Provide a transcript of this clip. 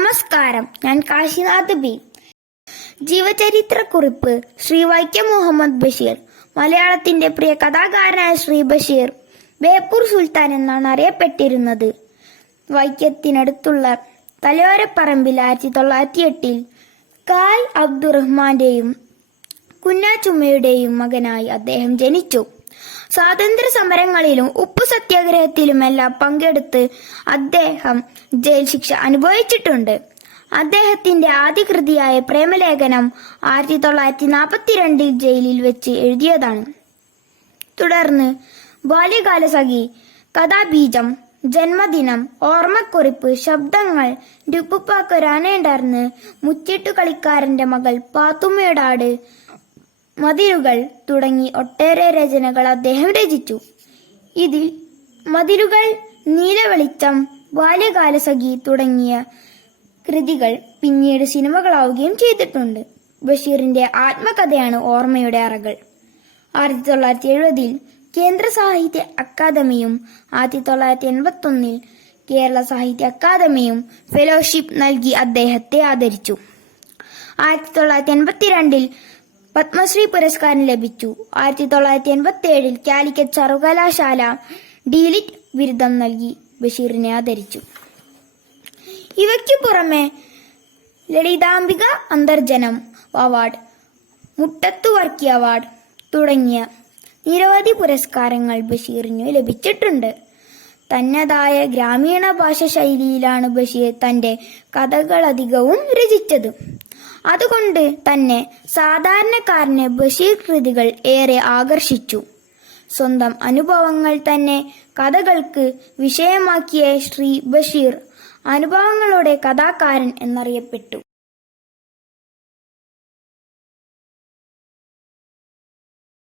നമസ്കാരം, ഞാൻ കാശിനാഥ് ബി. ജീവചരിത്രക്കുറിപ്പ്. ശ്രീ വൈക്കം മുഹമ്മദ് ബഷീർ. മലയാളത്തിന്റെ പ്രിയ കഥാകാരനായ ശ്രീ ബഷീർ ബേപ്പൂർ സുൽത്താൻ എന്നാണ് അറിയപ്പെട്ടിരുന്നത്. വൈക്കത്തിനടുത്തുള്ള തലയോരപ്പറമ്പിൽ 1908 കായ് അബ്ദുറഹ്മാന്റെയും കുഞ്ഞാച്ചുമ്മയുടെയും മകനായി അദ്ദേഹം ജനിച്ചു. സ്വാതന്ത്ര്യ സമരങ്ങളിലും ഉപ്പു സത്യാഗ്രഹത്തിലുമെല്ലാം പങ്കെടുത്ത് അദ്ദേഹം ജയിൽ ശിക്ഷ അനുഭവിച്ചിട്ടുണ്ട്. അദ്ദേഹത്തിന്റെ ആദ്യ കൃതിയായ പ്രേമലേഖനം 1942 ജയിലിൽ വെച്ച് എഴുതിയതാണ്. തുടർന്ന് ബാല്യകാലസഖി, കഥാബീജം, ജന്മദിനം, ഓർമ്മക്കുറിപ്പ്, ശബ്ദങ്ങൾ, ഉപ്പുപ്പാക്കൊരാനയുണ്ടാർന്ന്, മുച്ചിട്ടുകളിക്കാരന്റെ മകൾ, പാത്തുമ്മയുടെ ആട്, മതിലുകൾ തുടങ്ങി ഒട്ടേറെ രചനകൾ അദ്ദേഹം രചിച്ചു. ഇതിൽ മതിലുകൾ, നീലവെളിച്ചം, ബാല്യകാലസഖി തുടങ്ങിയ കൃതികൾ പിന്നീട് സിനിമകളാവുകയും ചെയ്തിട്ടുണ്ട്. ബഷീറിന്റെ ആത്മകഥയാണ് ഓർമ്മയുടെ അറകൾ. 1970 കേന്ദ്ര സാഹിത്യ അക്കാദമിയും 1981 കേരള സാഹിത്യ അക്കാദമിയും ഫെലോഷിപ്പ് നൽകി അദ്ദേഹത്തെ ആദരിച്ചു. 1982 പത്മശ്രീ പുരസ്കാരം ലഭിച്ചു. 1987 കാലിക്കറ്റ് സർവകലാശാല ഡീലിറ്റ് ബിരുദം നൽകി ബഷീറിനെ ആദരിച്ചു. ഇവയ്ക്കു പുറമെ ലളിതാംബിക അന്തർജനം അവാർഡ്, മുട്ടത്തുവർക്കി അവാർഡ് തുടങ്ങിയ നിരവധി പുരസ്കാരങ്ങൾ ബഷീറിനു ലഭിച്ചിട്ടുണ്ട്. തന്നതായ ഗ്രാമീണ ഭാഷ ശൈലിയിലാണ് ബഷീർ തന്റെ കഥകളധികവും രചിച്ചത്. അതുകൊണ്ട് തന്നെ സാധാരണക്കാരനെ ബഷീർ കൃതികൾ ഏറെ ആകർഷിച്ചു. സ്വന്തം അനുഭവങ്ങൾ തന്നെ കഥകൾക്ക് വിഷയമാക്കിയ ശ്രീ ബഷീർ അനുഭവങ്ങളുടെ കഥാകാരൻ എന്നറിയപ്പെട്ടു.